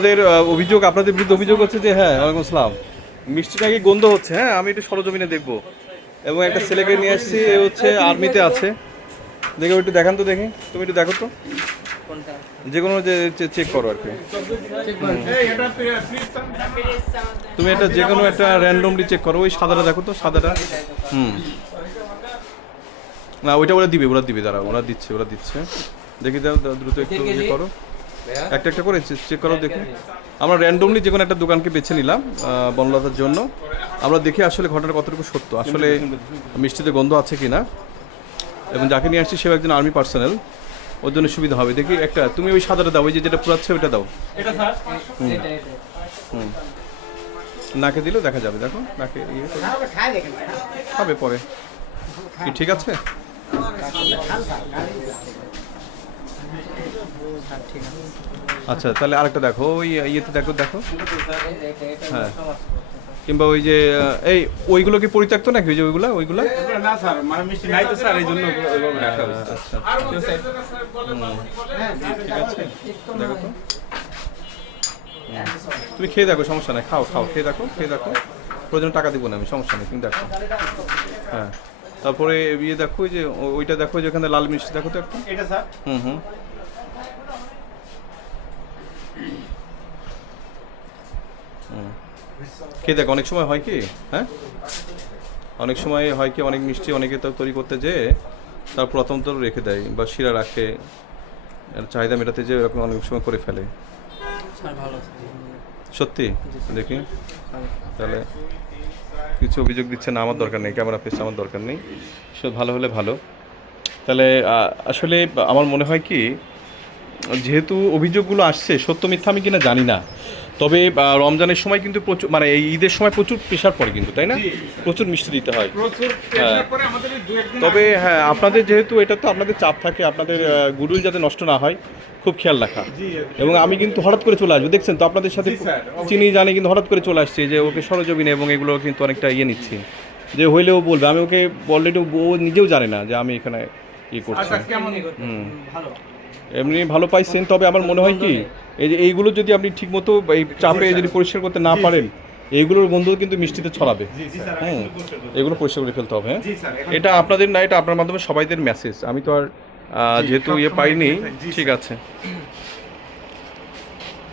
আপনাদের অভিযোগ, আপনাদের বিরুদ্ধে অভিযোগ হচ্ছে যে হ্যাঁ, ওয়ালাইকুম আসসালাম, মিষ্টিটা কি গন্ধ হচ্ছে। হ্যাঁ, আমি একটু সরজমিনে দেখবো এবং একটা ছেলেকে নিয়ে আসছি, এ হচ্ছে আর্মিতে আছে। দেখো একটু দেখান তো, দেখি তুমি একটু দেখো তো, যে কোনো যে চেক করো আর কি। তুমি এটা যে কোনো একটা র্যান্ডমলি চেক করো, ওই সাদাটা দেখো তো, সাদাটা। না, ওইটা ওরা দিবে দাঁড়া, ওরা দিচ্ছে। দেখি দাও, দ্রুত একটু ইয়ে করো, একটা একটা করে চেক করো দেখি। আমরা র্যান্ডমলি যে কোনো একটা দোকানকে বেছে নিলাম বনলতার জন্য। আমরা দেখি আসলে ঘটনাটা কতটুকু সত্য, আসলে মিষ্টিতে গন্ধ আছে কি না। এবং যাকে নিয়ে আসছি সেও একজন আর্মি পার্সোনাল, ওর জন্য সুবিধা হবে। দেখি একটা, তুমি ওই সাদাটা দাও, ওই যে যেটা পুরাচ্ছে ওইটা দাও। নাকে দিলেও দেখা যাবে, দেখো নাকে ইয়ে হবে পরে কি, ঠিক আছে। আচ্ছা, তাহলে আরেকটা দেখো, ওই ইয়েতে দেখো। হ্যাঁ, কিংবা ওই যে এই ওইগুলো কি পরিত্যক্ত নাকি, ওই যে ওইগুলা না স্যার, মানে মিষ্টি নাই তো স্যার, এই জন্য ওইভাবে রাখা হয়েছে। আচ্ছা, ঠিক আছে, দেখো তো। তুমি খেয়ে দেখো, সমস্যা নাই, খাও খেয়ে দেখো। প্রয়োজন টাকা দিব না আমি, সমস্যা নেই, তুমি দেখো। হ্যাঁ, তারপরে ইয়ে দেখো, ওই যে ওইটা দেখো, যেখানে লাল মিষ্টি দেখো তো একটু। এটা স্যার খেয়ে দেখো। অনেক সময় হয় কি, হ্যাঁ, অনেক সময় হয় কি, অনেক মিষ্টি অনেকে তো তৈরি করতে যেয়ে তার প্রথম তো রেখে দেয় বা শিরা রাখে, চাহিদা মেটাতে যে এরকম অনেক সময় করে ফেলে। সত্যি দেখি, তাহলে কিছু অভিযোগ দিচ্ছে না, আমার দরকার নেই, ক্যামেরা পেছে আমার দরকার নেই, সব ভালো হলে ভালো। তাহলে আসলে আমার মনে হয় কি, যেহেতু অভিযোগগুলো আসছে, সত্য মিথ্যা আমি কিনা জানি না, তবে রমজানের সময় কিন্তু প্রচুর, মানে এই ঈদের সময় প্রচুর প্রেশার পড়ে কিন্তু, তাই না? প্রচুর মিষ্টি দিতে হয়। তবে হ্যাঁ, আপনাদের যেহেতু এটা তো আপনাদের চাপ থাকে, আপনাদের গুডউইল যাতে নষ্ট না হয় খুব খেয়াল রাখা। এবং আমি কিন্তু হঠাৎ করে চলে আসবো, দেখছেন তো, আপনাদের সাথে চিনি জানি কিন্তু হঠাৎ করে চলে আসছি, যে ওকে সরজমিনে এবং এগুলো কিন্তু অনেকটা ইয়ে নিচ্ছি, যে হইলেও বলবে। আমি ওকে অলরেডি, ও নিজেও জানে না যে আমি এখানে ইয়ে করছি। এমনি ভালো পাইছেন, তবে আমার মনে হয় কি, এই যে এইগুলো যদি আপনি ঠিকমতো এই চাপে যদি পরিষ্কার করতে না পারেন, এইগুলোর গন্ধ কিন্তু মিষ্টিতে ছড়াবে। এগুলো পরিষ্কার করে ফেলতে হবে। হ্যাঁ, এটা আপনাদের না, এটা আপনার মাধ্যমে সবাইদের মেসেজ। আমি তো আর যেহেতু ইয়ে পাইনি, ঠিক আছে।